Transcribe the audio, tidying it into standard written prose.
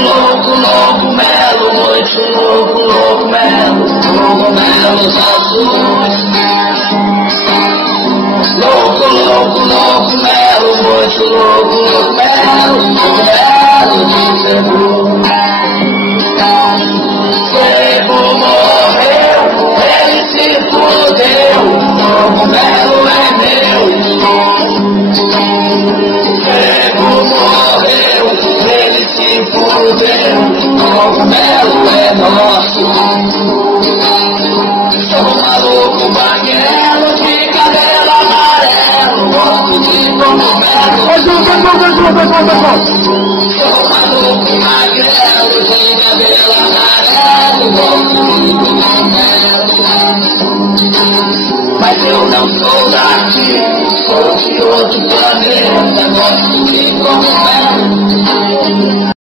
louco melo, muito louco melo, cogumelos azuis. Louco melo, muito louco melo, cogumelo de Cebu. Cebu morreu, ele se fudeu, cogumelo é meu. Cebu morreu, ele se fudeu, cogumelo é nosso. Sou maluco banguelo de cabelo amarelo, gosto de cogumelo. Sou maluco magrelo de cabelo amarelo, gosto de cogumelo. Mas eu não sou daqui, sou de outro planeta, gosto de cogumelo.